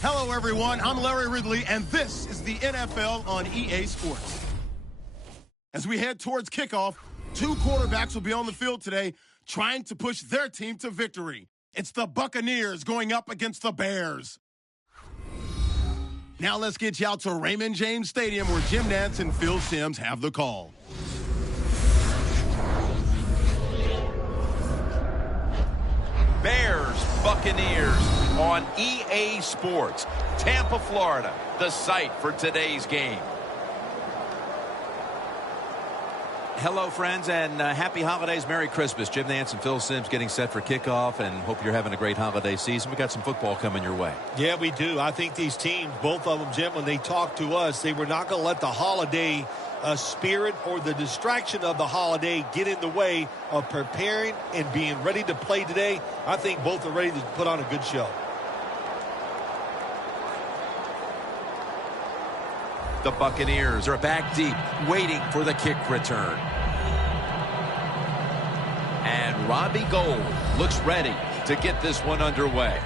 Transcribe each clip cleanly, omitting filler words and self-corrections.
Hello, everyone. I'm Larry Ridley, and this is the NFL on EA Sports. As we head towards kickoff, two quarterbacks will be on the field today trying to push their team to victory. It's the Buccaneers going up against the Bears. Now let's get you out to Raymond James Stadium where Jim Nantz and Phil Simms have the call. Bears, Buccaneers on EA Sports. Tampa, Florida, the site for today's game. Hello, friends, and happy holidays. Merry Christmas. Jim Nantz and Phil Simms getting set for kickoff, and hope you're having a great holiday season. We got some football coming your way. Yeah, we do. I think these teams, both of them, Jim, when they talk to us, they were not going to let the holiday spirit or the distraction of the holiday get in the way of preparing and being ready to play today. I think both are ready to put on a good show. The Buccaneers are back deep, waiting for the kick return. And Robbie Gould looks ready to get this one underway.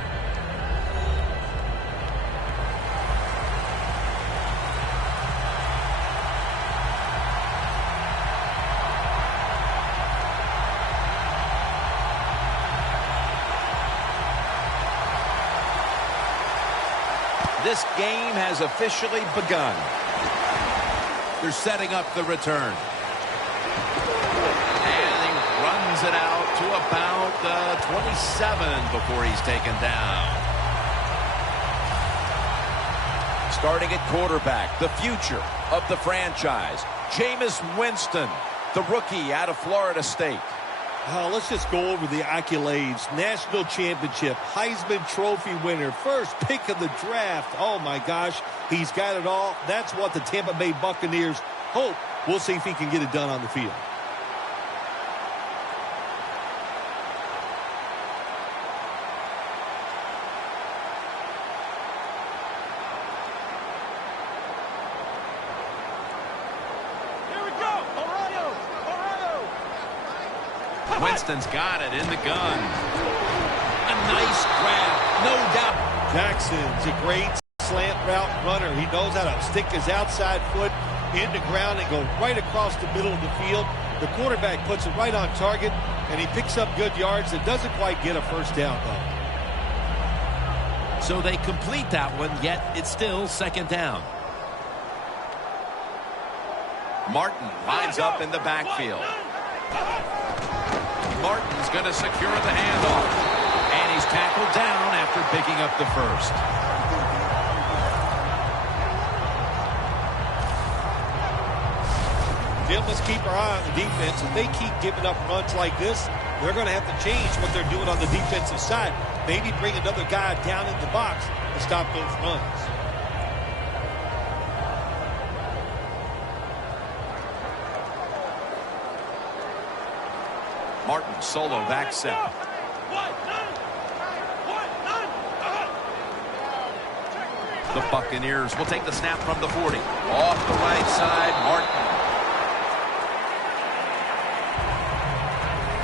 This game has officially begun. They're setting up the return. And he runs it out to about the 27 before he's taken down. Starting at quarterback, the future of the franchise, Jameis Winston, the rookie out of Florida State. Let's just go over the accolades. National championship, Heisman Trophy winner, first pick of the draft. Oh, my gosh, he's got it all. That's what the Tampa Bay Buccaneers hope. We'll see if he can get it done on the field. Winston's got it in the gun. A nice grab, no doubt. Jackson's a great slant route runner. He knows how to stick his outside foot in the ground and go right across the middle of the field. The quarterback puts it right on target, and he picks up good yards. It doesn't quite get a first down, though. So they complete that one, yet it's still second down. Martin lines up in the backfield. Martin's going to secure the handoff. And he's tackled down after picking up the first. Jim, let's keep our eye on the defense. If they keep giving up runs like this, they're going to have to change what they're doing on the defensive side. Maybe bring another guy down in the box to stop those runs. Martin solo back set. The Buccaneers will take the snap from the 40. Off the right side, Martin.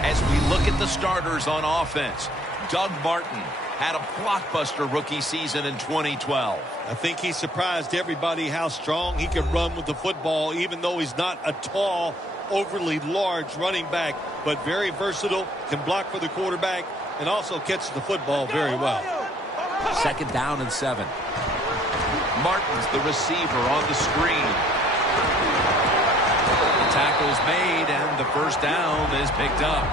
As we look at the starters on offense, Doug Martin had a blockbuster rookie season in 2012. I think he surprised everybody how strong he can run with the football, even though he's not a tall, overly large running back, but very versatile, can block for the quarterback, and also catches the football very well. Second down and 7. Martin's the receiver on the screen. The tackle's made, and the first down is picked up.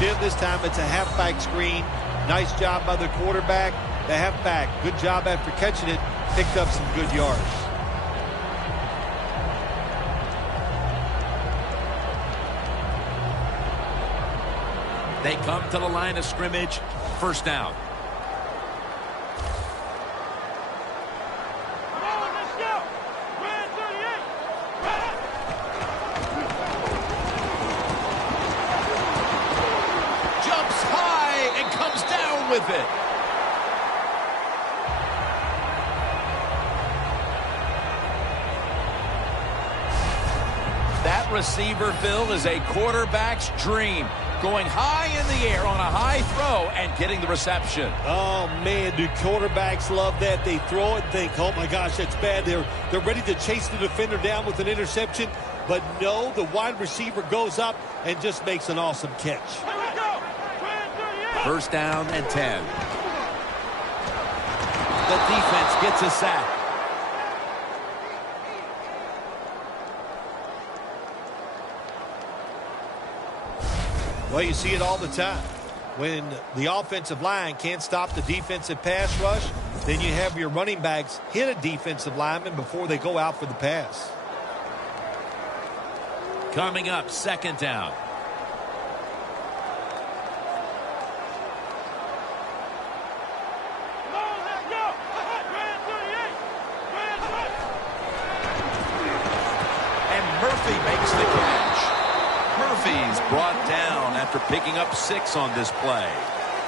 Jim, this time it's a halfback screen. Nice job by the quarterback. The halfback, good job after catching it, picked up some good yards. They come to the line of scrimmage. First down. Jumps high and comes down with it. receiver, Phil, is a quarterback's dream. Going high in the air on a high throw and getting the reception. Oh, man, do quarterbacks love that. They throw it and think, oh, my gosh, that's bad. They're ready to chase the defender down with an interception. But no, the wide receiver goes up and just makes an awesome catch. First down and 10. The defense gets a sack. Well, you see it all the time. When the offensive line can't stop the defensive pass rush, then you have your running backs hit a defensive lineman before they go out for the pass. Coming up, second down. And Murphy makes the catch. Murphy's brought down after picking up 6 on this play.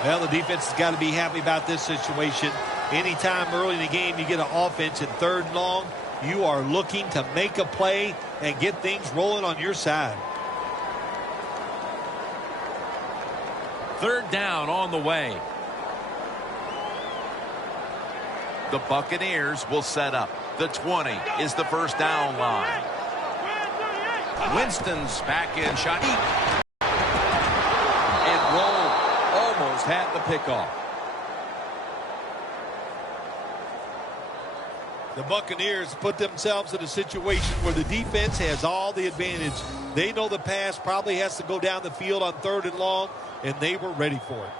Well, the defense has got to be happy about this situation. Anytime early in the game you get an offense in 3rd and long, you are looking to make a play and get things rolling on your side. 3rd down on the way. The Buccaneers will set up. The 20 is the first down line. Winston's back in shot. And roll. Almost had the pickoff. The Buccaneers put themselves in a situation where the defense has all the advantage. They know the pass probably has to go down the field on 3rd and long, and they were ready for it.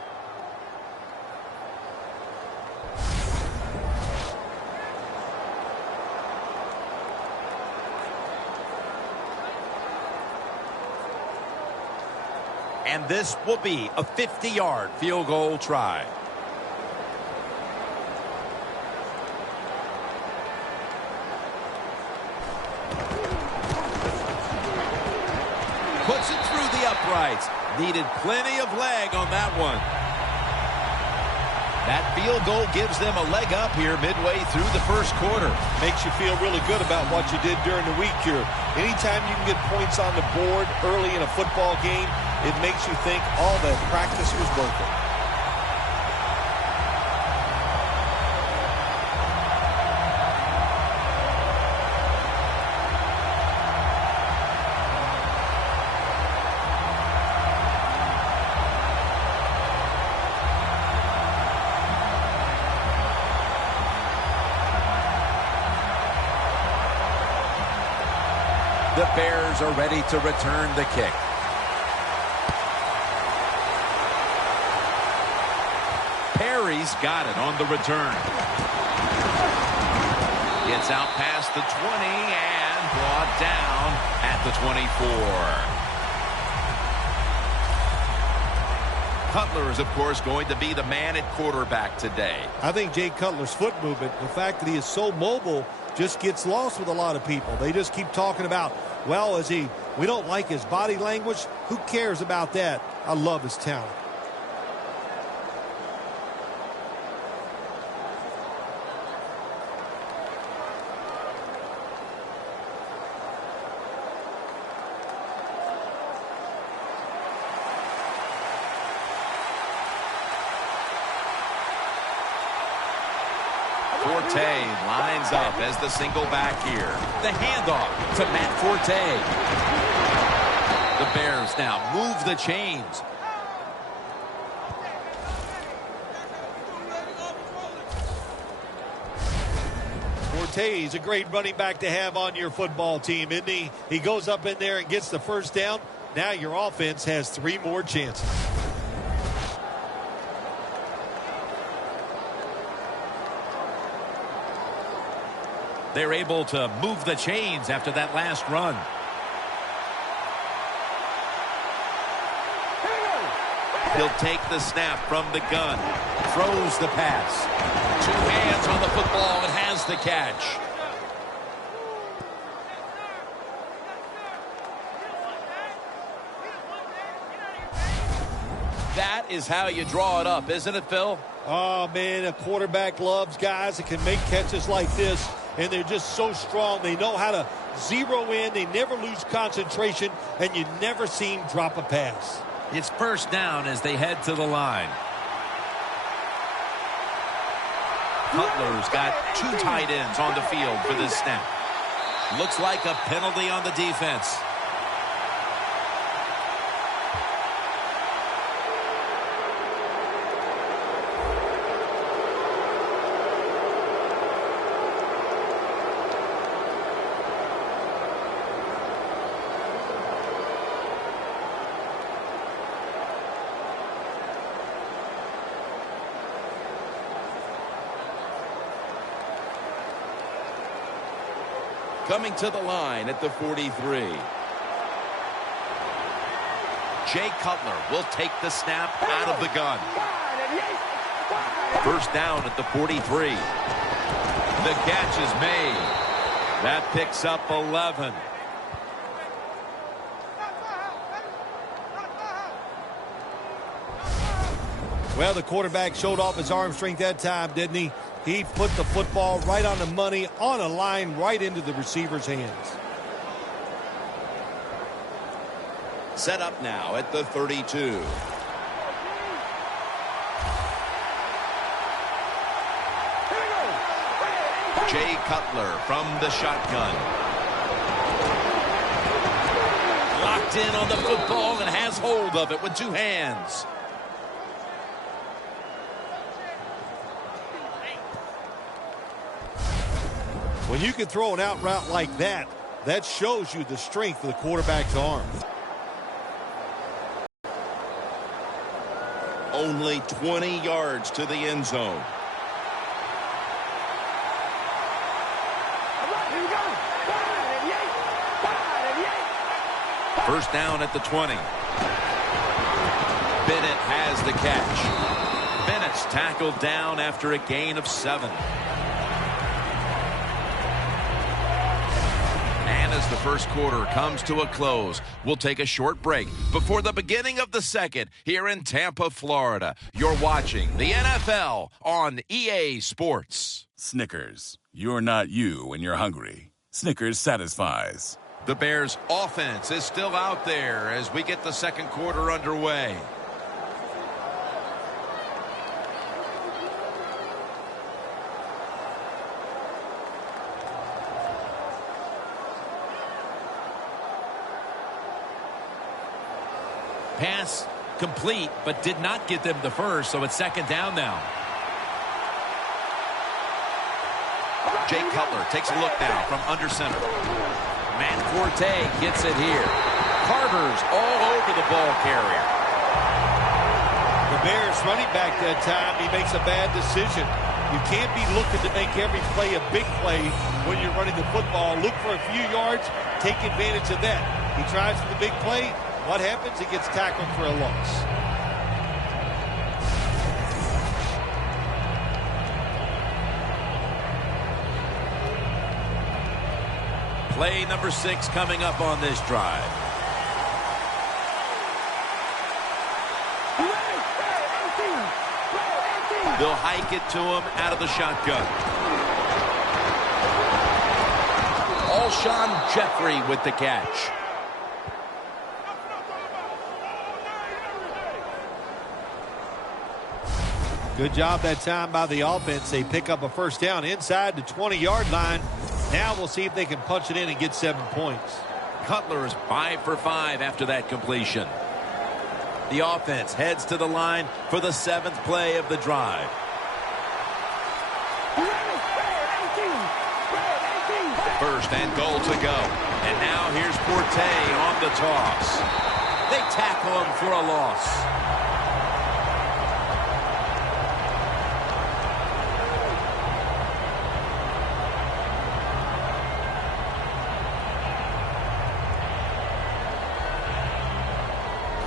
And this will be a 50-yard field goal try. Puts it through the uprights. Needed plenty of leg on that one. That field goal gives them a leg up here midway through the first quarter. Makes you feel really good about what you did during the week here. Anytime you can get points on the board early in a football game, it makes you think all that practice was worth it. The Bears are ready to return the kick. Perry's got it on the return. Gets out past the 20 and brought down at the 24. Cutler is, of course, going to be the man at quarterback today. I think Jay Cutler's foot movement, the fact that he is so mobile, just gets lost with a lot of people. They just keep talking about, well, we don't like his body language. Who cares about that? I love his talent. Forte lines up as the single back here. The handoff to Matt Forte. The Bears now move the chains. Forte is a great running back to have on your football team, isn't he? He goes up in there and gets the first down. Now your offense has 3 more chances. They're able to move the chains after that last run. He'll take the snap from the gun. Throws the pass. 2 hands on the football and has the catch. That is how you draw it up, isn't it, Phil? Oh, man, a quarterback loves guys that can make catches like this, and they're just so strong. They know how to zero in. They never lose concentration, and you never see them drop a pass. It's first down as they head to the line. Cutler's got two tight ends on the field for this snap. Looks like a penalty on the defense. Coming to the line at the 43. Jay Cutler will take the snap out of the gun. First down at the 43. The catch is made. That picks up 11. Well, the quarterback showed off his arm strength that time, didn't he? He put the football right on the money, on a line, right into the receiver's hands. Set up now at the 32. Jay Cutler from the shotgun. Locked in on the football and has hold of it with two hands. When you can throw an out route like that, that shows you the strength of the quarterback's arm. Only 20 yards to the end zone. First down at the 20. Bennett has the catch. Bennett's tackled down after a gain of 7. And as the first quarter comes to a close, we'll take a short break before the beginning of the second here in Tampa, Florida. You're watching the NFL on EA Sports. Snickers, you're not you when you're hungry. Snickers satisfies. The Bears' offense is still out there as we get the second quarter underway. Pass complete, but did not get them the first, so it's second down now. Jay Cutler takes a look now from under center. Matt Forte gets it here. Carter's all over the ball carrier. The Bears running back that time, he makes a bad decision. You can't be looking to make every play a big play when you're running the football. Look for a few yards, take advantage of that. He tries for the big play. What happens? He gets tackled for a loss. Play number 6 coming up on this drive. They'll hike it to him out of the shotgun. Alshon Jeffrey with the catch. Good job that time by the offense. They pick up a first down inside the 20-yard line. Now we'll see if they can punch it in and get 7 points. Cutler is 5 for 5 after that completion. The offense heads to the line for the 7th play of the drive. First and goal to go. And now here's Forte on the toss. They tackle him for a loss.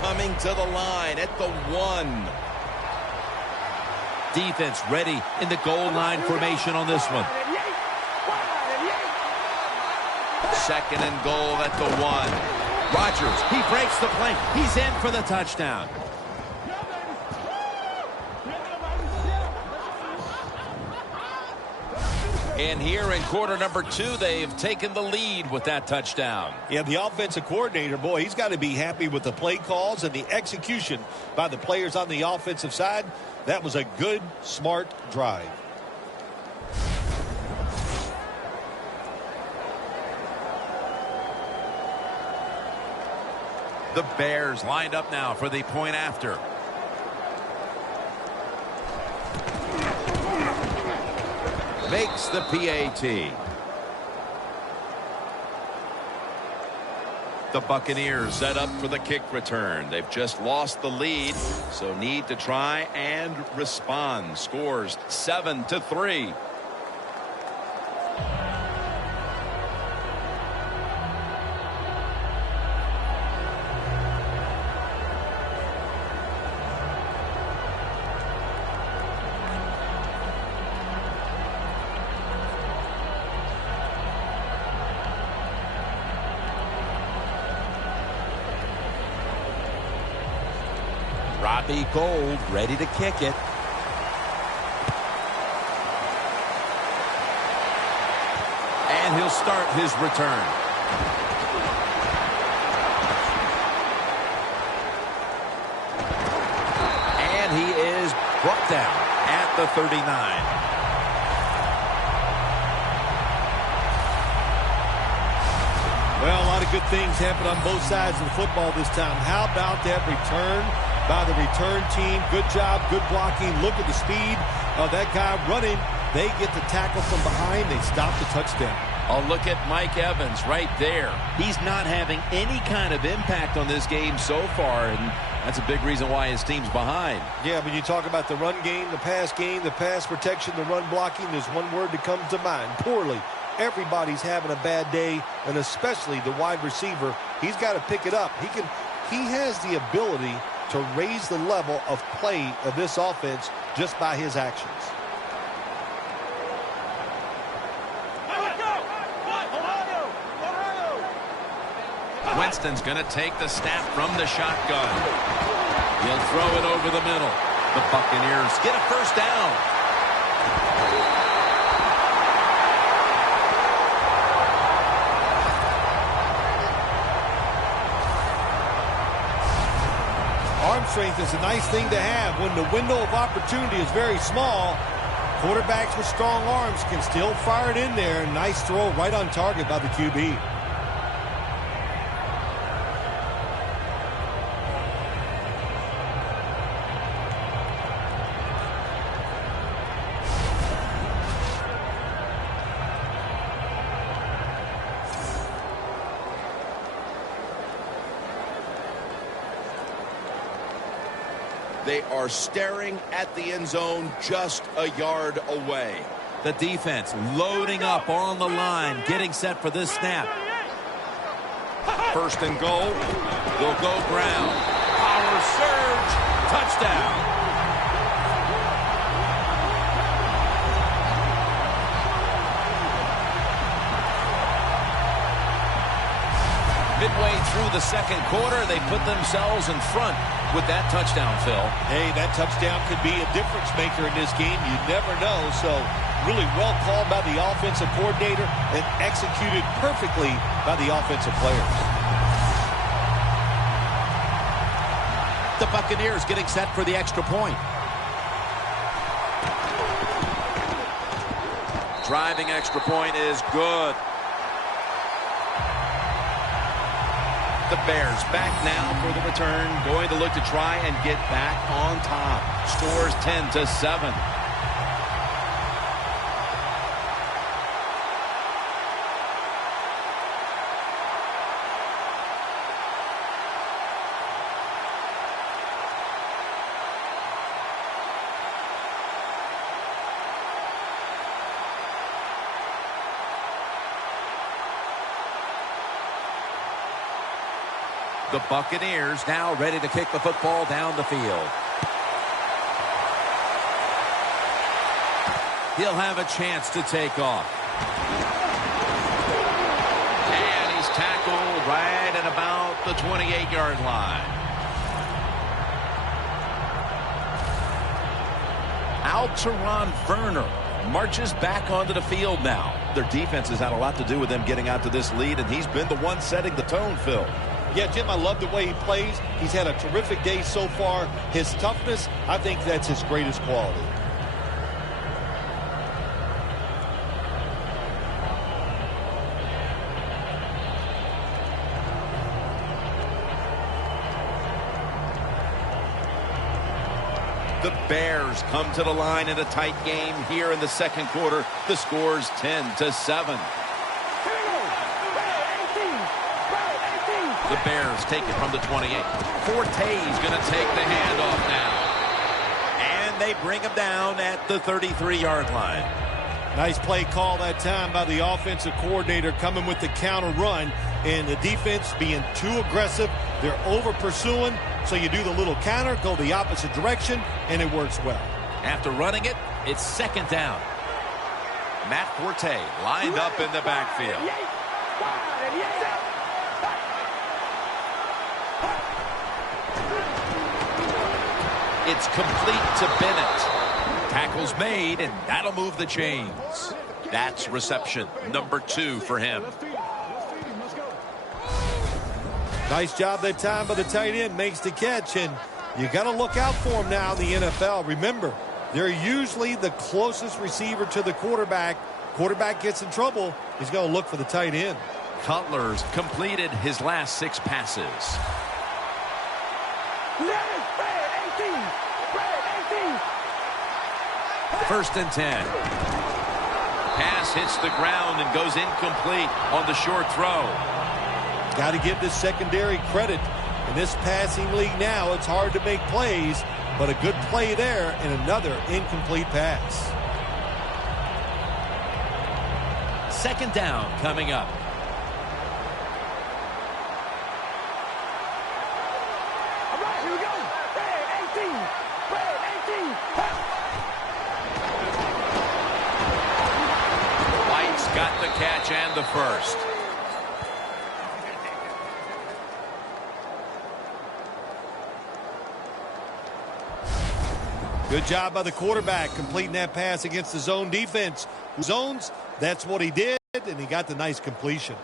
Coming to the line at the 1. Defense ready in the goal line formation on this one. Second and goal at the 1. Rodgers, he breaks the play. He's in for the touchdown. And here in quarter number 2, they've taken the lead with that touchdown. Yeah, the offensive coordinator, boy, he's got to be happy with the play calls and the execution by the players on the offensive side. That was a good, smart drive. The Bears lined up now for the point after. Makes the PAT. The Buccaneers set up for the kick return. They've just lost the lead, so need to try and respond. Scores 7-3. Robbie Gould ready to kick it. And he'll start his return. And he is brought down at the 39. Well, a lot of good things happened on both sides of the football this time. How about that return by the return team? Good job, good blocking. Look at the speed of that guy running. They get the tackle from behind. They stop the touchdown. Oh, look at Mike Evans right there. He's not having any kind of impact on this game so far, and that's a big reason why his team's behind. Yeah, when you talk about the run game, the pass protection, the run blocking, there's one word that comes to mind: poorly. Everybody's having a bad day, and especially the wide receiver. He's got to pick it up. He has the ability to raise the level of play of this offense just by his actions. Winston's going to take the snap from the shotgun. He'll throw it over the middle. The Buccaneers get a first down. Arm strength is a nice thing to have when the window of opportunity is very small. Quarterbacks with strong arms can still fire it in there. Nice throw right on target by the QB. They are staring at the end zone just a yard away. The defense loading up on the line, getting set for this snap. First and goal. They'll go ground. Power surge. Touchdown. Midway through the second quarter, they put themselves in front with that touchdown, Phil. Hey, that touchdown could be a difference maker in this game. You never know. So really well called by the offensive coordinator and executed perfectly by the offensive players. The Buccaneers getting set for the extra point. Driving extra point is good. The Bears back now for the return, going to look to try and get back on top. Scores 10-7. The Buccaneers now ready to kick the football down the field. He'll have a chance to take off. And he's tackled right at about the 28-yard line. Alterron Werner marches back onto the field now. Their defense has had a lot to do with them getting out to this lead, and he's been the one setting the tone, Phil. Yeah, Jim, I love the way he plays. He's had a terrific day so far. His toughness, I think that's his greatest quality. The Bears come to the line in a tight game here in the second quarter. The score's 10-7. The Bears take it from the 28. Forte's going to take the handoff now. And they bring him down at the 33-yard line. Nice play call that time by the offensive coordinator, coming with the counter run, and the defense being too aggressive. They're over pursuing, so you do the little counter, go the opposite direction, and it works well. After running it, it's second down. Matt Forte lined up in the backfield. It's complete to Bennett. Tackle's made, and that'll move the chains. That's reception number 2 for him. Nice job that time by the tight end. Makes the catch, and you got to look out for him now in the NFL. Remember, they're usually the closest receiver to the quarterback. Quarterback gets in trouble, he's going to look for the tight end. Cutler's completed his last 6 passes. First and 10. Pass hits the ground and goes incomplete on the short throw. Got to give this secondary credit. In this passing league now, it's hard to make plays, but a good play there and another incomplete pass. Second down coming up. All right, here we go. Red 18. Red 18. White's got the catch and the first. Good job by the quarterback completing that pass against the zone defense. Zones, that's what he did, and he got the nice completion.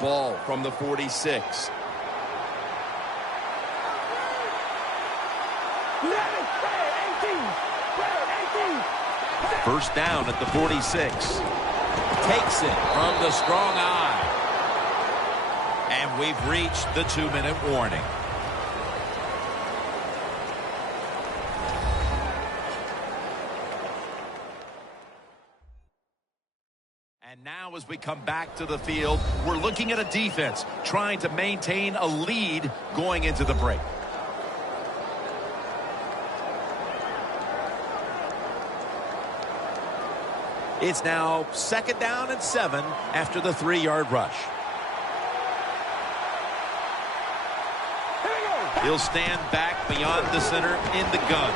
Ball from the 46. First down at the 46. Takes it from the strong eye. And we've reached the 2-minute warning. And now as we come back to the field, we're looking at a defense trying to maintain a lead going into the break. It's now second down and 7 after the 3-yard rush. He'll stand back beyond the center in the gun.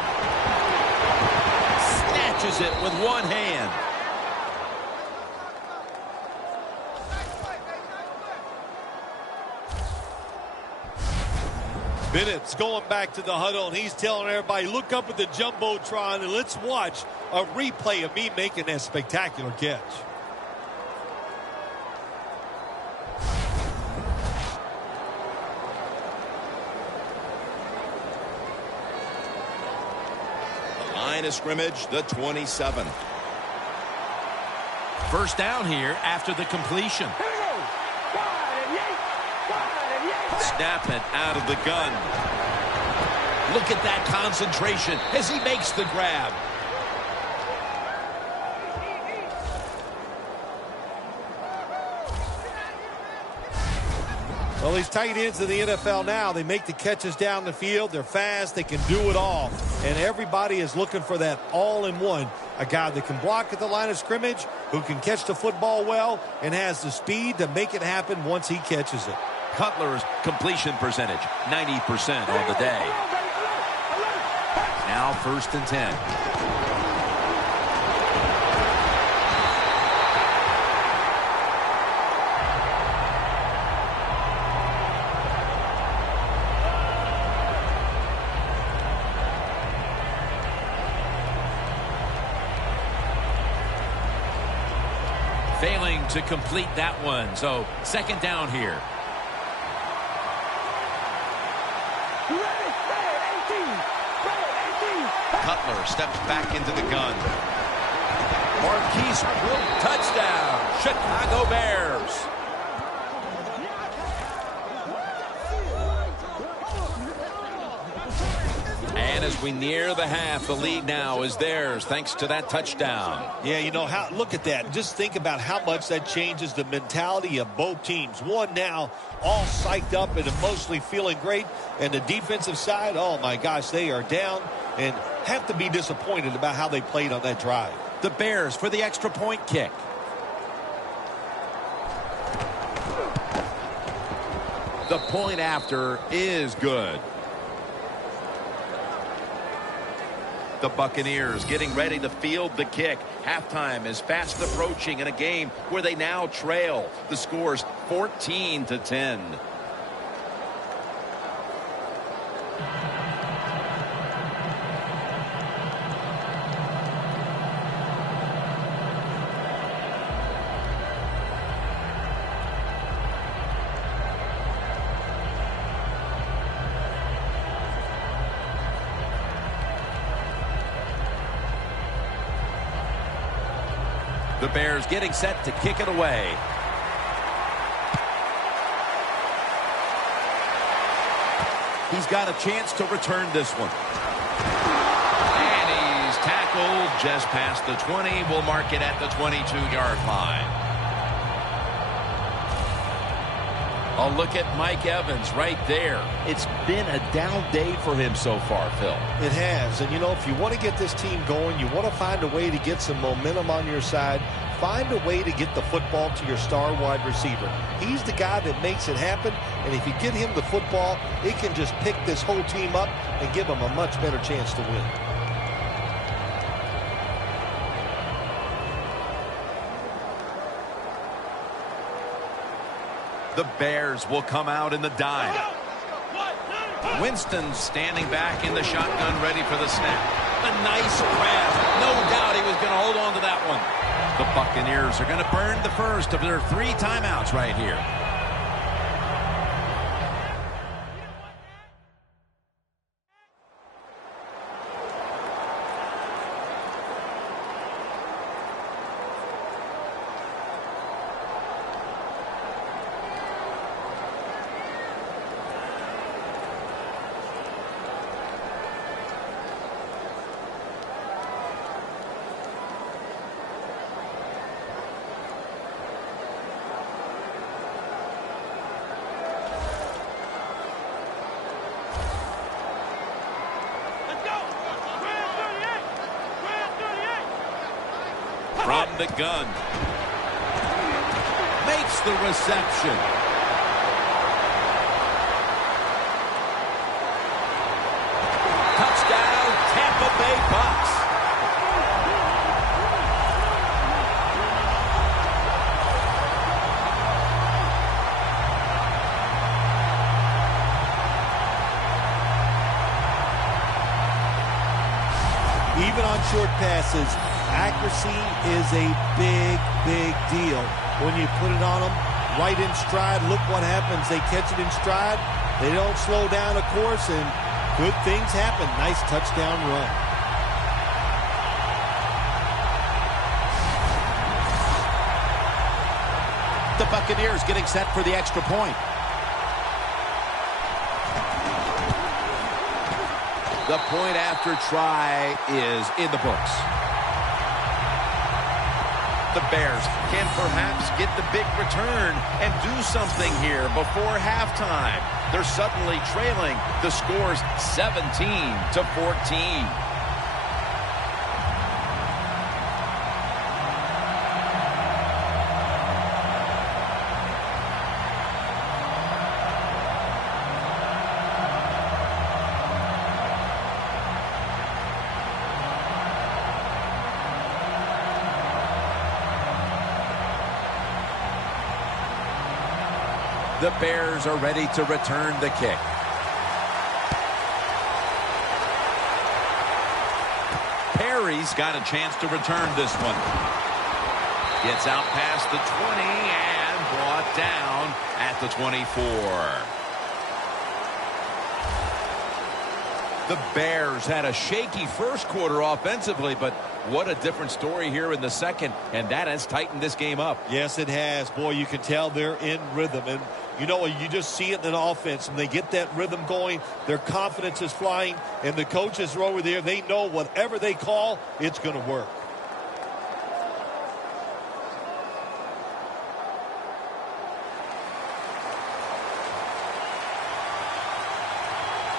Snatches it with one hand. Bennett's going back to the huddle, and he's telling everybody, look up at the Jumbotron, and let's watch a replay of me making that spectacular catch. The line of scrimmage, the 27. First down here after the completion. Snap it out of the gun. Look at that concentration as he makes the grab. Well, these tight ends in the NFL now, they make the catches down the field. They're fast. They can do it all. And everybody is looking for that all-in-one. A guy that can block at the line of scrimmage, who can catch the football well, and has the speed to make it happen once he catches it. Cutler's completion percentage, 90% on the day. Now first and 10. Failing to complete that one. So second down here. You ready? Bad 18. Bad 18. Cutler steps back into the gun. Marquise Brown, touchdown, Chicago Bears. And as we near the half, the lead now is theirs thanks to that touchdown. Yeah, you know, look at that. Just think about how much that changes the mentality of both teams. One now all psyched up and emotionally feeling great. And the defensive side, oh my gosh, they are down and have to be disappointed about how they played on that drive. The Bears for the extra point kick. The point after is good. The Buccaneers getting ready to field the kick. Halftime is fast approaching in a game where they now trail. The score's 14-10. The Bears getting set to kick it away. He's got a chance to return this one. And he's tackled just past the 20. We'll mark it at the 22-yard line. Oh, look at Mike Evans right there. It's been a down day for him so far, Phil. It has. And, you know, if you want to get this team going, you want to find a way to get some momentum on your side. Find a way to get the football to your star wide receiver. He's the guy that makes it happen. And if you get him the football, it can just pick this whole team up and give them a much better chance to win. The Bears will come out in the dime. Winston standing back in the shotgun, ready for the snap. A nice grab. No doubt he was going to hold on to that one. The Buccaneers are going to burn the first of their 3 timeouts right here. From the gun. Makes the reception. Touchdown, Tampa Bay Bucs. Even on short passes, accuracy is a big, big deal. When you put it on them right in stride, look what happens. They catch it in stride. They don't slow down, of course, and good things happen. Nice touchdown run. The Buccaneers getting set for the extra point. The point after try is in the books. The Bears can perhaps get the big return and do something here before halftime. They're suddenly trailing. The score's 17-14. The Bears are ready to return the kick. Perry's got a chance to return this one. Gets out past the 20 and brought down at the 24. The Bears had a shaky first quarter offensively, but what a different story here in the second, and that has tightened this game up. Yes, it has. Boy, you can tell they're in rhythm, and you know, you just see it in the offense. When they get that rhythm going, their confidence is flying, and the coaches are over there. They know whatever they call, it's going to work.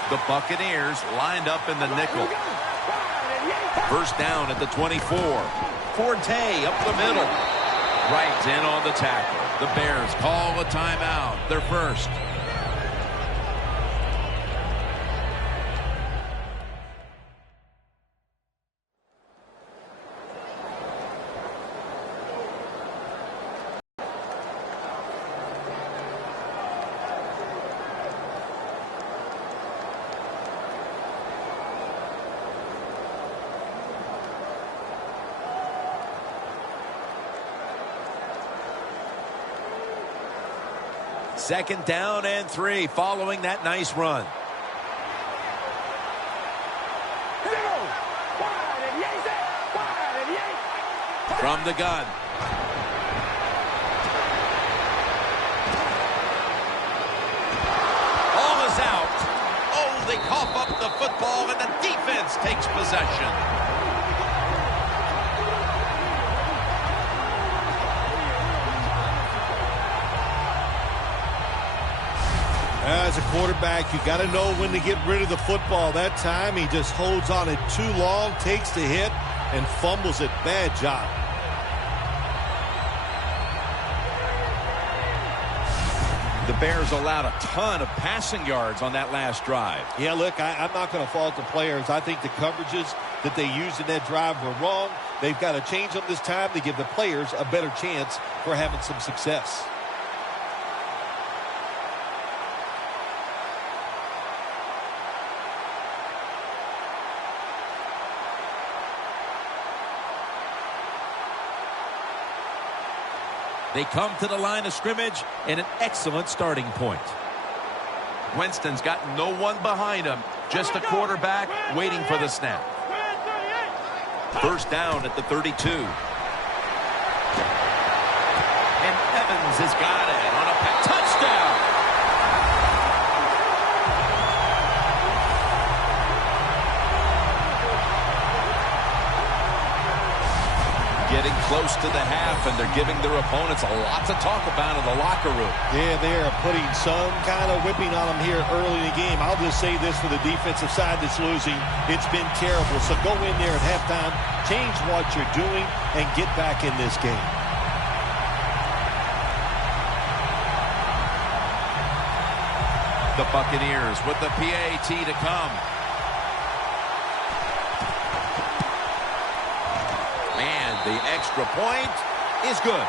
The Buccaneers lined up in the nickel. First down at the 24. Forte up the middle. Right in on the tackle. The Bears call a timeout. Their first. Second down and 3 following that nice run. From the gun. All is out. Oh, they cough up the football and the defense takes possession. As a quarterback, you got to know when to get rid of the football. That time, he just holds on it too long, takes the hit, and fumbles it. Bad job. The Bears allowed a ton of passing yards on that last drive. Yeah, look, I'm not going to fault the players. I think the coverages that they used in that drive were wrong. They've got to change them this time to give the players a better chance for having some success. They come to the line of scrimmage in an excellent starting point. Winston's got no one behind him, just a quarterback waiting for the snap. First down at the 32. And Evans has got it on a touchdown. Getting close to the half, and they're giving their opponents a lot to talk about in the locker room. Yeah, they are putting some kind of whipping on them here early in the game. I'll just say this for the defensive side that's losing. It's been terrible. So go in there at halftime, change what you're doing, and get back in this game. The Buccaneers with the PAT to come. The extra point is good.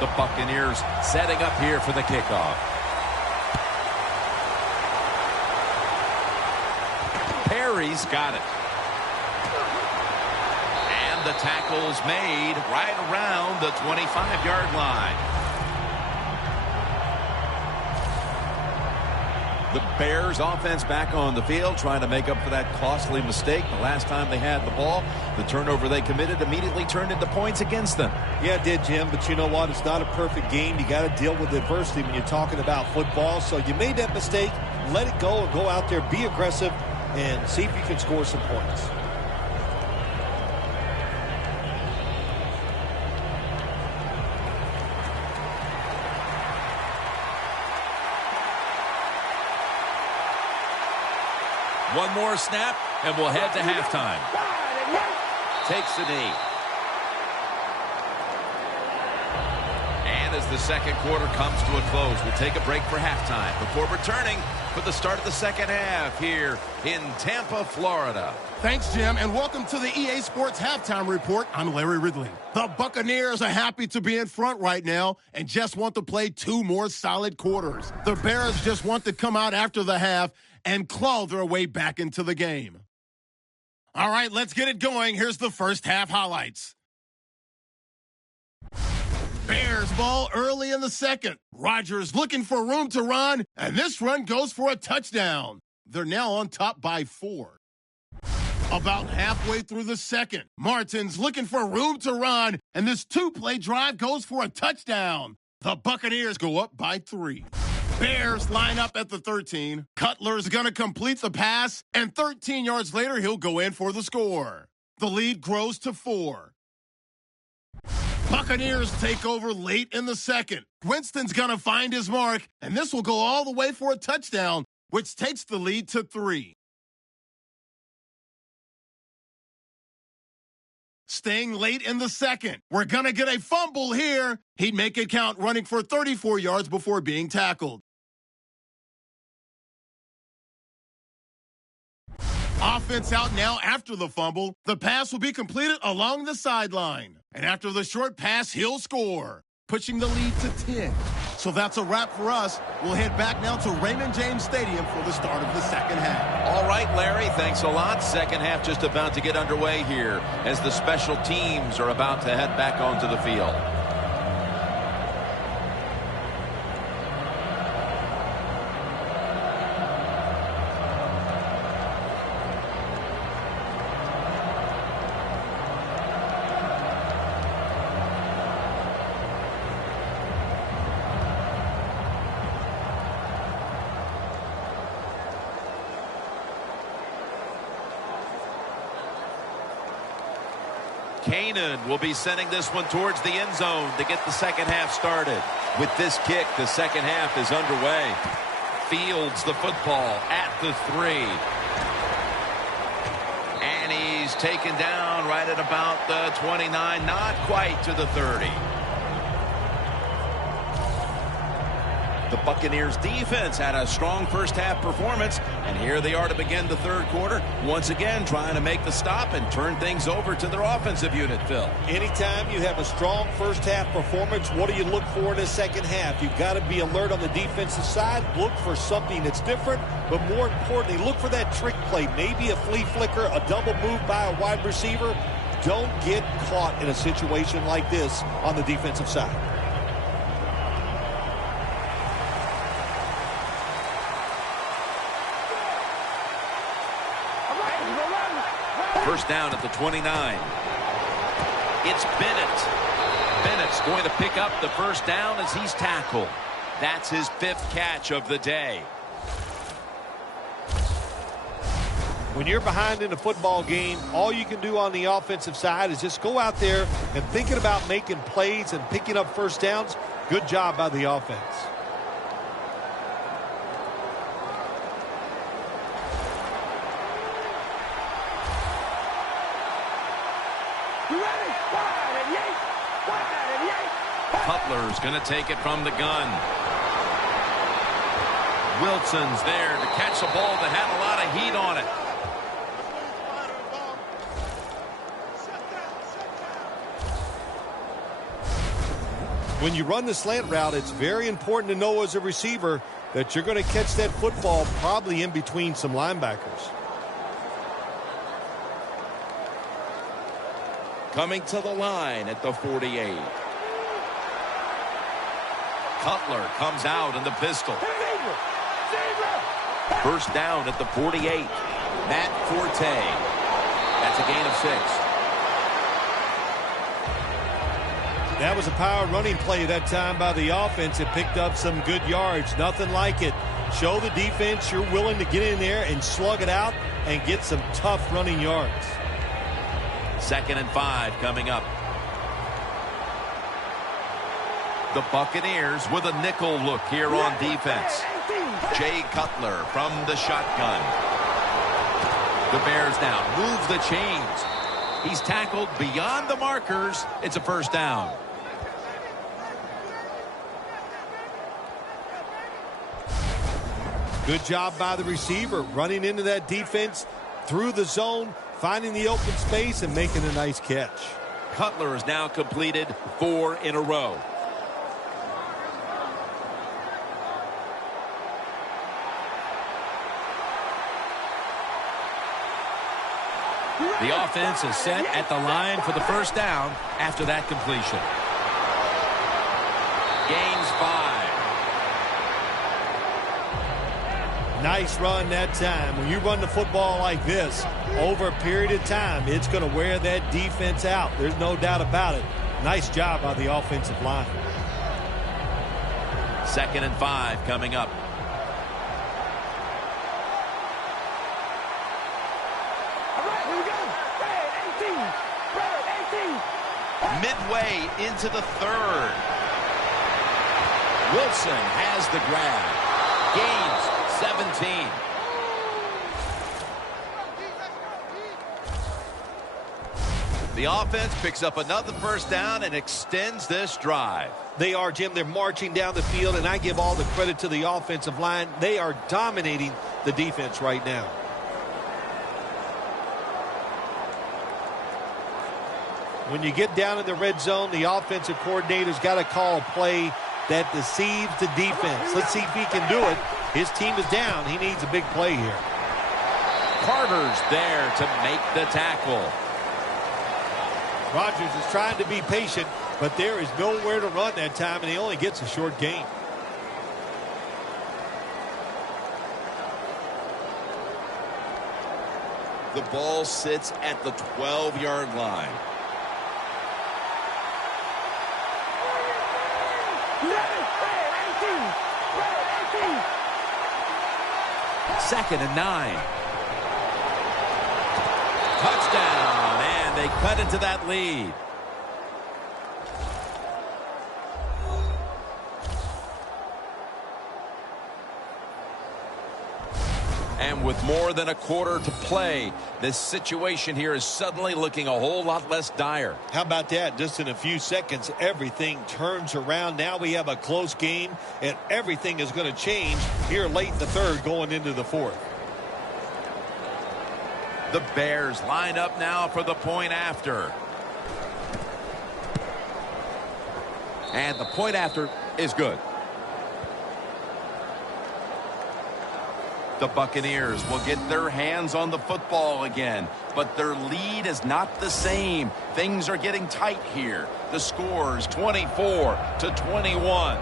The Buccaneers setting up here for the kickoff. Perry's got it. And the tackle's made right around the 25-yard line. The Bears offense back on the field trying to make up for that costly mistake. The last time they had the ball, the turnover they committed immediately turned into points against them. Yeah, it did, Jim, but you know what? It's not a perfect game. You got to deal with adversity when you're talking about football. So you made that mistake, let it go, and go out there, be aggressive, and see if you can score some points. One more snap, and we'll head to halftime. Takes the knee. And as the second quarter comes to a close, we'll take a break for halftime before returning for the start of the second half here in Tampa, Florida. Thanks, Jim, and welcome to the EA Sports Halftime Report. I'm Larry Ridley. The Buccaneers are happy to be in front right now and just want to play 2 more solid quarters. The Bears just want to come out after the half and claw their way back into the game. All right, let's get it going. Here's the first half highlights. Bears ball early in the second. Rodgers looking for room to run, and this run goes for a touchdown. They're now on top by 4. About halfway through the second, Martin's looking for room to run, and this 2-play drive goes for a touchdown. The Buccaneers go up by 3. Bears line up at the 13. Cutler's going to complete the pass, and 13 yards later, he'll go in for the score. The lead grows to 4. Buccaneers take over late in the second. Winston's going to find his mark, and this will go all the way for a touchdown, which takes the lead to 3. Staying late in the second, we're going to get a fumble here. He'd make it count, running for 34 yards before being tackled. Offense out now after the fumble. The pass will be completed along the sideline. And after the short pass, he'll score, pushing the lead to 10. So that's a wrap for us. We'll head back now to Raymond James Stadium for the start of the second half. All right, Larry, thanks a lot. Second half just about to get underway here as the special teams are about to head back onto the field. Kanan will be sending this one towards the end zone to get the second half started. With this kick, the second half is underway. Fields the football at the 3. And he's taken down right at about the 29, not quite to the 30. The Buccaneers defense had a strong first half performance, and here they are to begin the third quarter, once again trying to make the stop and turn things over to their offensive unit, Phil. Anytime you have a strong first half performance, what do you look for in the second half? You've got to be alert on the defensive side, look for something that's different, but more importantly, look for that trick play, maybe a flea flicker, a double move by a wide receiver. Don't get caught in a situation like this on the defensive side. First down at the 29. It's Bennett. Bennett's going to pick up the first down as he's tackled. That's his 5th catch of the day. When you're behind in a football game, all you can do on the offensive side is just go out there and thinking about making plays and picking up first downs. Good job by the offense. Cutler's going to take it from the gun. Wilson's there to catch a ball that had a lot of heat on it. When you run the slant route, it's very important to know as a receiver that you're going to catch that football probably in between some linebackers. Coming to the line at the 48. Cutler comes out in the pistol. First down at the 48. Matt Forte. That's a gain of 6. That was a power running play that time by the offense. It picked up some good yards. Nothing like it. Show the defense you're willing to get in there and slug it out and get some tough running yards. 2nd and 5 coming up. The Buccaneers with a nickel look here on defense. Jay Cutler from the shotgun. The Bears now move the chains. He's tackled beyond the markers. It's a first down. Good job by the receiver, running into that defense through the zone, finding the open space, and making a nice catch. Cutler has now completed 4 in a row. The offense is set at the line for the first down after that completion. Gains 5. Nice run that time. When you run the football like this, over a period of time, it's going to wear that defense out. There's no doubt about it. Nice job by the offensive line. 2nd and 5 coming up. Midway into the 3rd. Wilson has the grab. Gains 17. The offense picks up another first down and extends this drive. They are, Jim. They're marching down the field, and I give all the credit to the offensive line. They are dominating the defense right now. When you get down in the red zone, the offensive coordinator's got to call a play that deceives the defense. Let's see if he can do it. His team is down. He needs a big play here. Carter's there to make the tackle. Rodgers is trying to be patient, but there is nowhere to run that time, and he only gets a short gain. The ball sits at the 12-yard line. Second and 9. Touchdown, and they cut into that lead. And with more than a quarter to play, this situation here is suddenly looking a whole lot less dire. How about that? Just in a few seconds, everything turns around. Now we have a close game, and everything is going to change here late in the 3rd going into the 4th. The Bears line up now for the point after. And the point after is good. The Buccaneers will get their hands on the football again, but their lead is not the same. Things are getting tight here. The score is 24-21.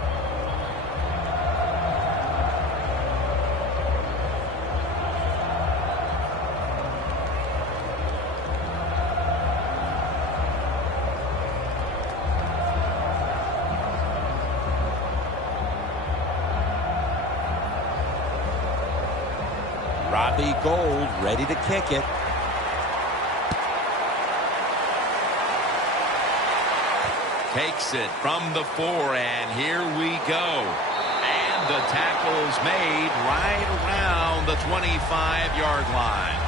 Robbie Gould ready to kick it. Takes it from the 4, and here we go. And the tackle is made right around the 25-yard line.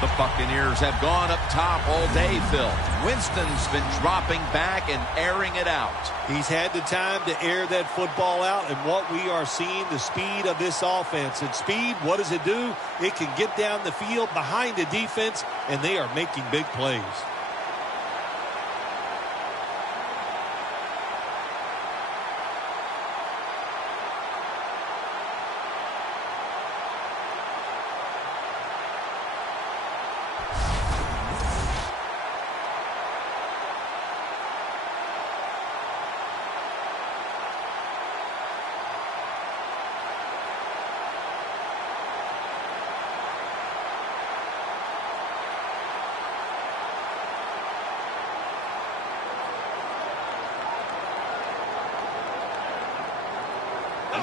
The Buccaneers have gone up top all day, Phil. Winston's been dropping back and airing it out. He's had the time to air that football out, and what we are seeing, the speed of this offense. And speed, what does it do? It can get down the field behind the defense, and they are making big plays.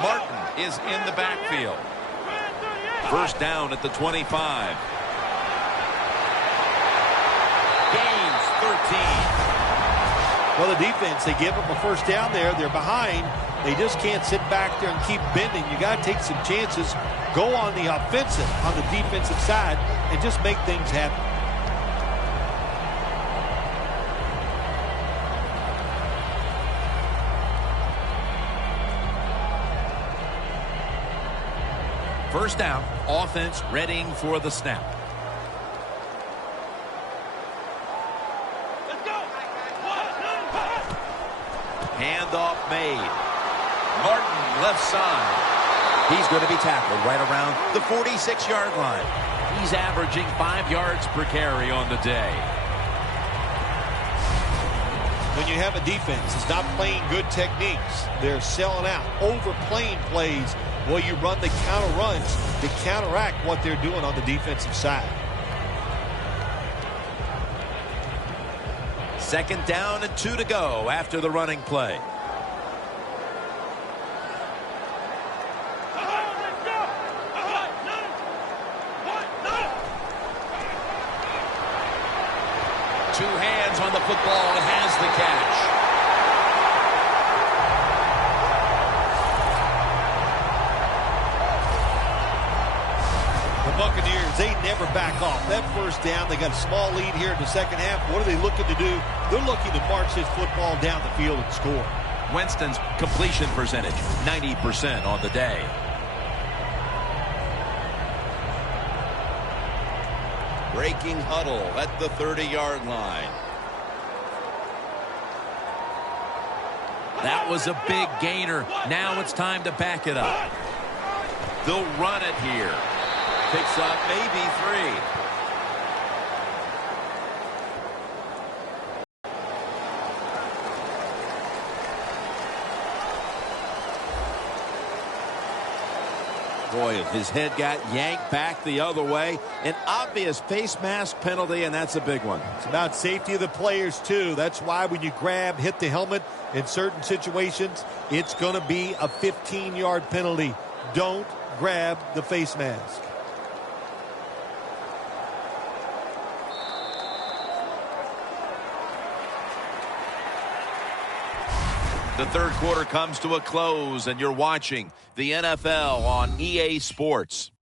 Martin is in the backfield. First down at the 25. Gains 13. Well, the defense, they give up a first down there. They're behind, They just can't sit back there and keep bending. You got to take some chances, go on the offensive, on the defensive side, and just make things happen. First down, offense readying for the snap. Let's go. Handoff made. Martin left side. He's going to be tackled right around the 46-yard line. He's averaging 5 yards per carry on the day. When you have a defense that's not playing good techniques, they're selling out, overplaying plays. Well, you run the counter runs to counteract what they're doing on the defensive side. Second down and 2 to go after the running play. Two hands on the football, has the catch. The Buccaneers, they never back off. That first down, they got a small lead here in the second half. What are they looking to do? They're looking to march this football down the field and score. Winston's completion percentage, 90% on the day. Breaking huddle at the 30-yard line. That was a big gainer. Now it's time to back it up. They'll run it here. Picks up maybe 3. Boy, his head got yanked back the other way. An obvious face mask penalty, and that's a big one. It's about safety of the players, too. That's why when you grab, hit the helmet in certain situations, it's going to be a 15-yard penalty. Don't grab the face mask. The third quarter comes to a close, and you're watching the NFL on EA Sports.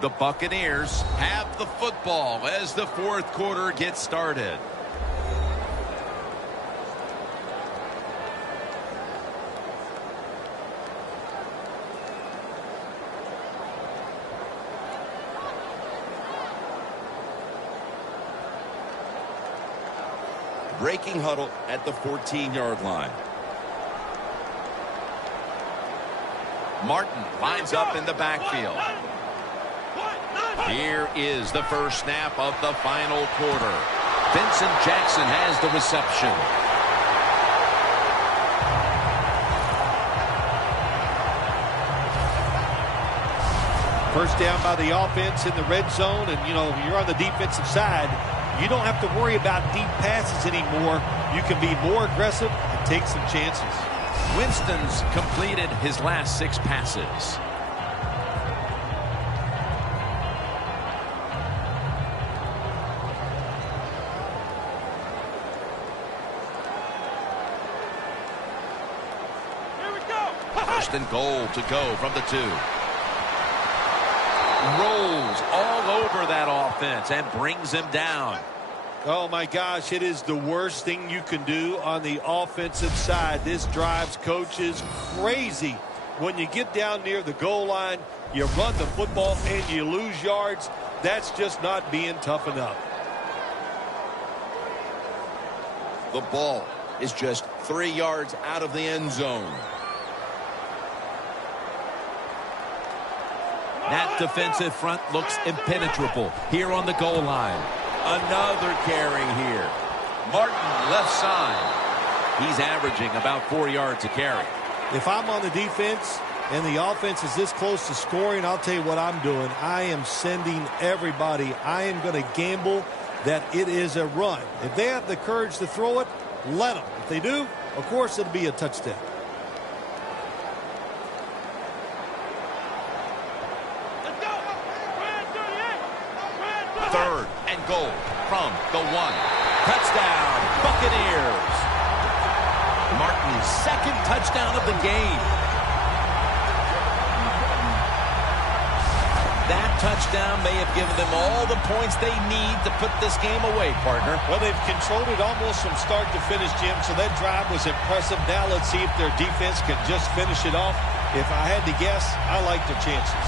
The Buccaneers have the football as the fourth quarter gets started. Breaking huddle at the 14-yard line. Martin lines up in the backfield. Here is the first snap of the final quarter. Vincent Jackson has the reception. First down by the offense in the red zone, and, you know, you're on the defensive side. You don't have to worry about deep passes anymore. You can be more aggressive and take some chances. Winston's completed his last 6 passes. Here we go. First and goal to go from the 2. Rolls all over that offense and brings him down. Oh, my gosh, it is the worst thing you can do on the offensive side. This drives coaches crazy. When you get down near the goal line, you run the football and you lose yards. That's just not being tough enough. The ball is just 3 yards out of the end zone. That defensive front looks impenetrable here on the goal line. Another carry here. Martin left side. He's averaging about 4 yards a carry. If I'm on the defense and the offense is this close to scoring, I'll tell you what I'm doing. I am sending everybody. I am going to gamble that it is a run. If they have the courage to throw it, let them. If they do, of course, it'll be a touchdown. Third and goal from the 1. Touchdown, Buccaneers. Martin's second touchdown of the game. That touchdown may have given them all the points they need to put this game away, partner. Well, they've controlled it almost from start to finish, Jim, so that drive was impressive. Now let's see if their defense can just finish it off. If I had to guess, I like their chances.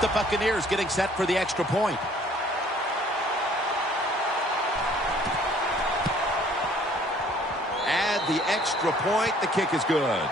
The Buccaneers getting set for the extra point. Add the extra point. The kick is good.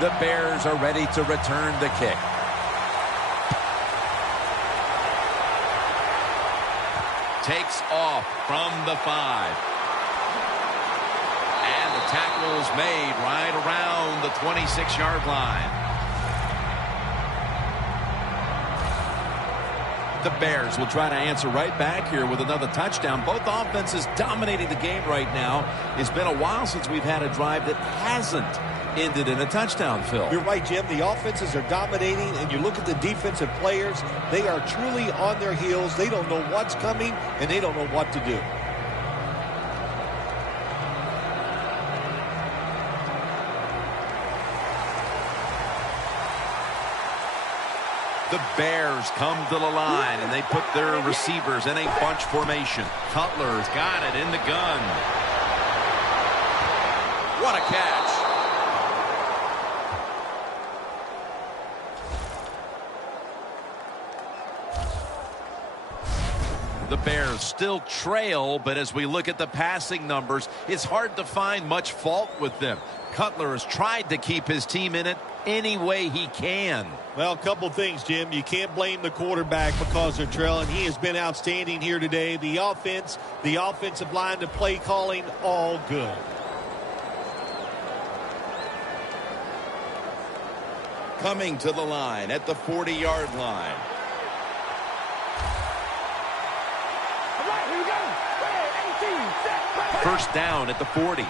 The Bears are ready to return the kick. Takes off from the 5. And the tackle is made right around the 26-yard line. The Bears will try to answer right back here with another touchdown. Both offenses dominating the game right now. It's been a while since we've had a drive that hasn't ended in a touchdown, Phil. You're right, Jim. The offenses are dominating, and you look at the defensive players, they are truly on their heels. They don't know what's coming, and they don't know what to do. The Bears come to the line, and they put their receivers in a bunch formation. Cutler's got it in the gun. What a catch. The Bears still trail, but as we look at the passing numbers, it's hard to find much fault with them. Cutler has tried to keep his team in it any way he can. Well, a couple things, Jim. You can't blame the quarterback because they're trailing. He has been outstanding here today. The offense, the offensive line, the play calling, all good. Coming to the line at the 40-yard line. First down at the 40.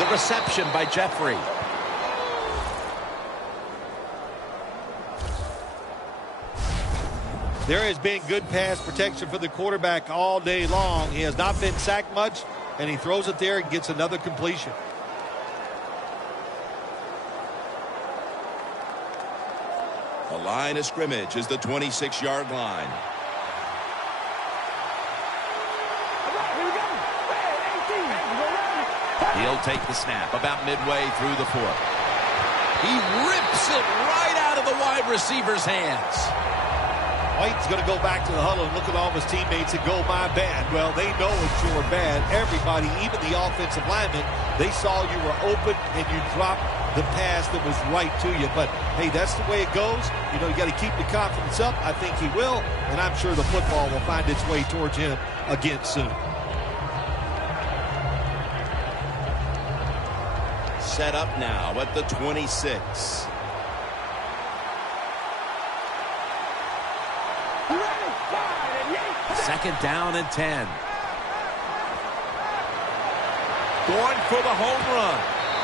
The reception by Jeffrey. There has been good pass protection for the quarterback all day long. He has not been sacked much, and he throws it there and gets another completion. The line of scrimmage is the 26-yard line. He'll take the snap about midway through the 4th. He rips it right out of the wide receiver's hands. White's going to go back to the huddle and look at all of his teammates and go, my bad. Well, they know it's your bad. Everybody, even the offensive linemen, they saw you were open and you dropped the pass that was right to you. But, hey, that's the way it goes. You know, you got to keep the confidence up. I think he will, and I'm sure the football will find its way towards him again soon. Set up now at the 26. Second down and 10. Going for the home run.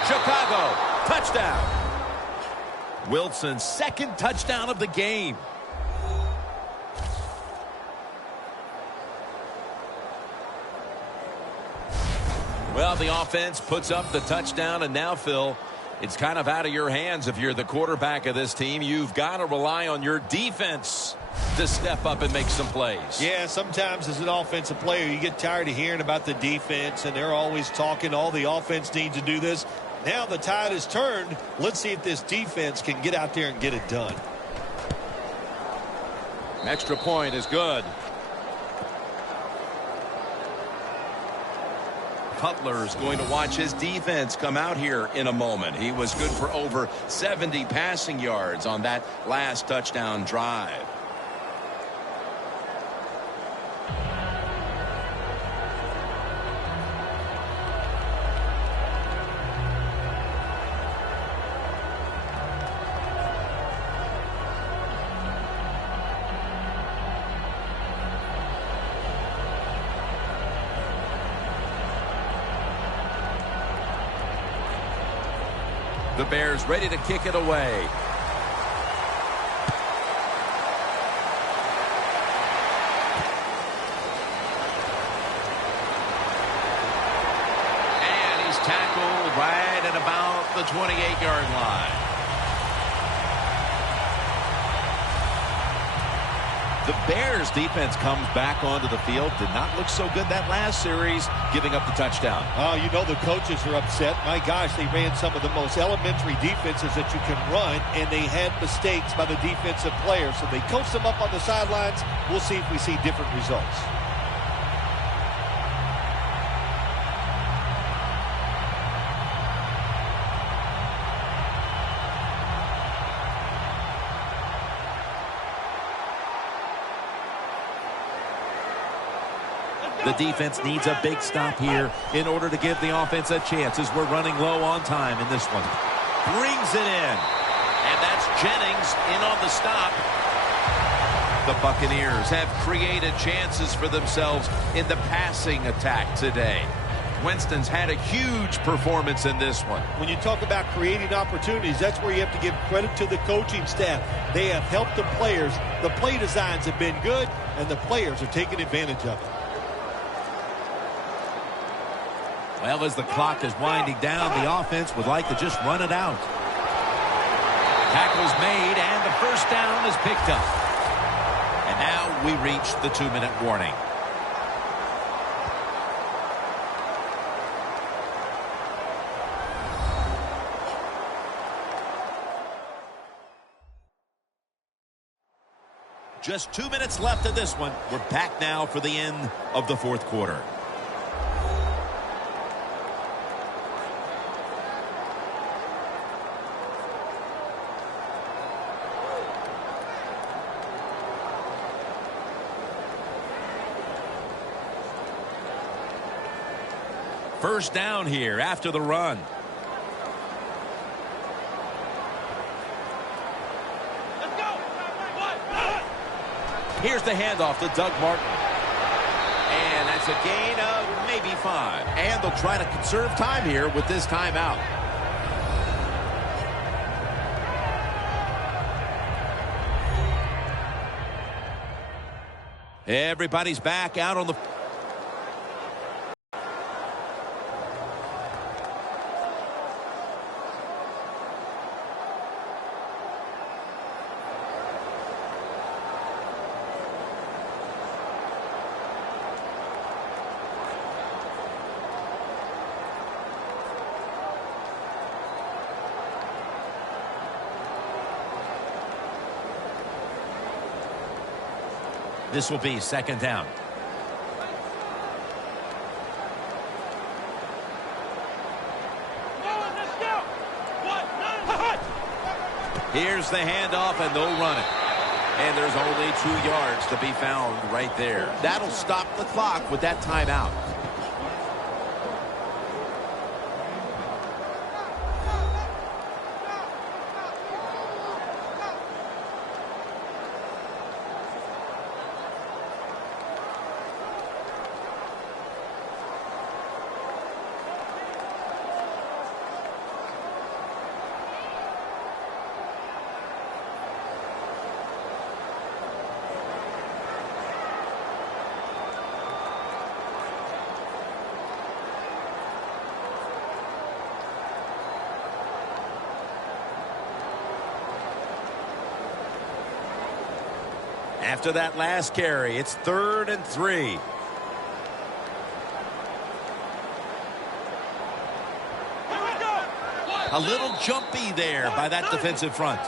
Chicago, touchdown. Wilson's second touchdown of the game. Well, the offense puts up the touchdown, and now, Phil, it's kind of out of your hands if you're the quarterback of this team. You've got to rely on your defense to step up and make some plays. Yeah, sometimes as an offensive player, you get tired of hearing about the defense, and they're always talking, all the offense needs to do this. Now the tide has turned. Let's see if this defense can get out there and get it done. Extra point is good. Cutler is going to watch his defense come out here in a moment. He was good for over 70 passing yards on that last touchdown drive. The Bears ready to kick it away. And he's tackled right at about the 28-yard line. The Bears defense comes back onto the field. Did not look so good that last series, giving up the touchdown. Oh, you know the coaches are upset. My gosh, they ran some of the most elementary defenses that you can run, and they had mistakes by the defensive players. So they coached them up on the sidelines. We'll see if we see different results. The defense needs a big stop here in order to give the offense a chance as we're running low on time in this one. Brings it in. And that's Jennings in on the stop. The Buccaneers have created chances for themselves in the passing attack today. Winston's had a huge performance in this one. When you talk about creating opportunities, that's where you have to give credit to the coaching staff. They have helped the players. The play designs have been good, and the players are taking advantage of it. Well, as the clock is winding down, the offense would like to just run it out. Tackle's made, and the first down is picked up. And now we reach the 2-minute warning. Just 2 minutes left of this one. We're back now for the end of the fourth quarter. First down here after the run. Let's go. Here's the handoff to Doug Martin. And that's a gain of maybe 5. And they'll try to conserve time here with this timeout. Everybody's back out on the... This will be second down. Here's the handoff, and they'll run it. And there's only 2 yards to be found right there. That'll stop the clock with that timeout. After that last carry, it's 3rd and 3. A little jumpy there by that defensive front.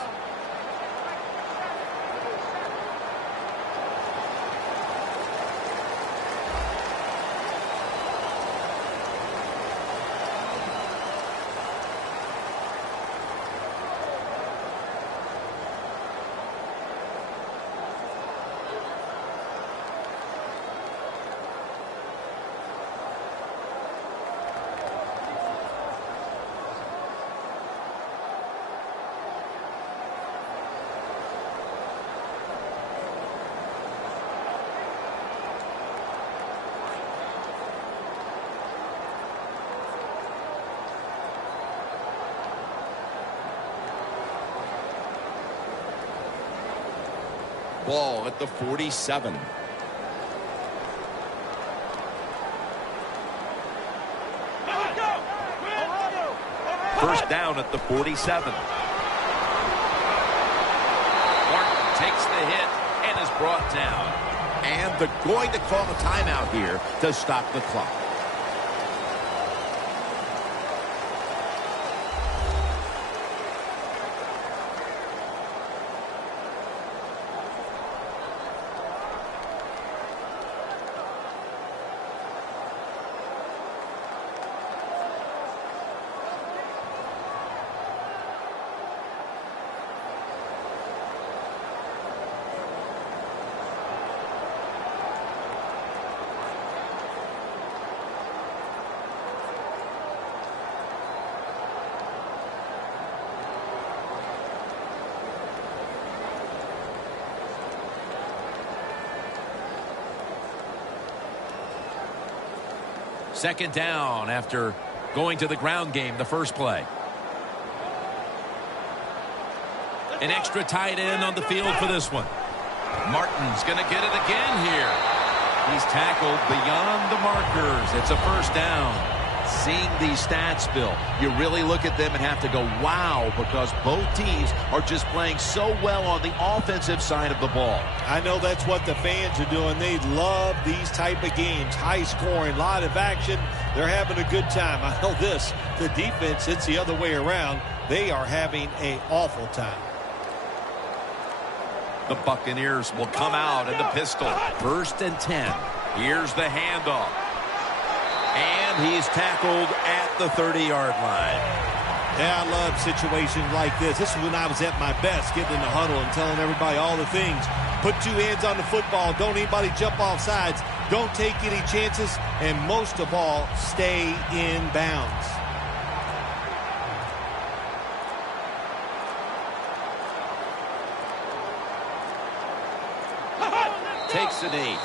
Ball at the 47. First down at the 47. Martin takes the hit and is brought down. And they're going to call a timeout here to stop the clock. Second down after going to the ground game the first play. An extra tight end on the field for this one. Martin's going to get it again here. He's tackled beyond the markers. It's a first down. Seeing these stats, Bill, you really look at them and have to go, wow, because both teams are just playing so well on the offensive side of the ball. I know that's what the fans are doing. They love these type of games. High scoring, lot of action. They're having a good time. I know this. The defense, it's the other way around. They are having an awful time. The Buccaneers will come out in the pistol. First and 10. Here's the handoff. And he's tackled at the 30-yard line. Yeah, I love situations like this. This is when I was at my best, getting in the huddle and telling everybody all the things. Put two hands on the football. Don't anybody jump off sides. Don't take any chances. And most of all, stay in bounds. Takes a knee.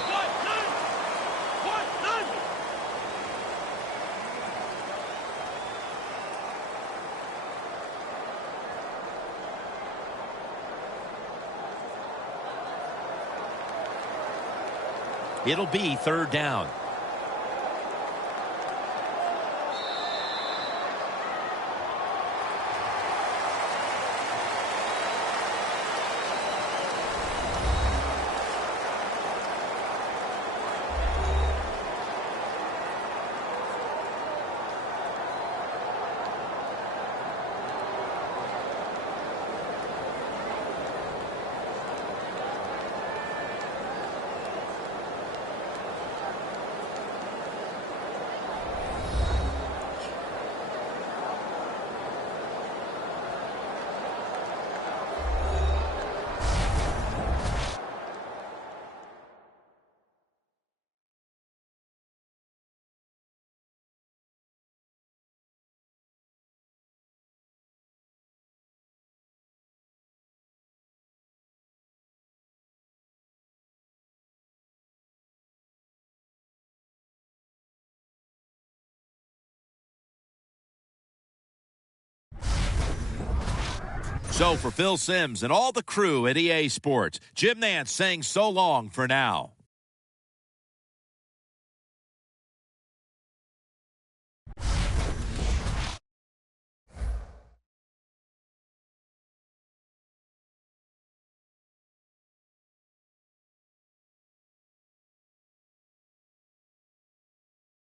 It'll be third down. So for Phil Simms and all the crew at EA Sports, Jim Nantz saying so long for now.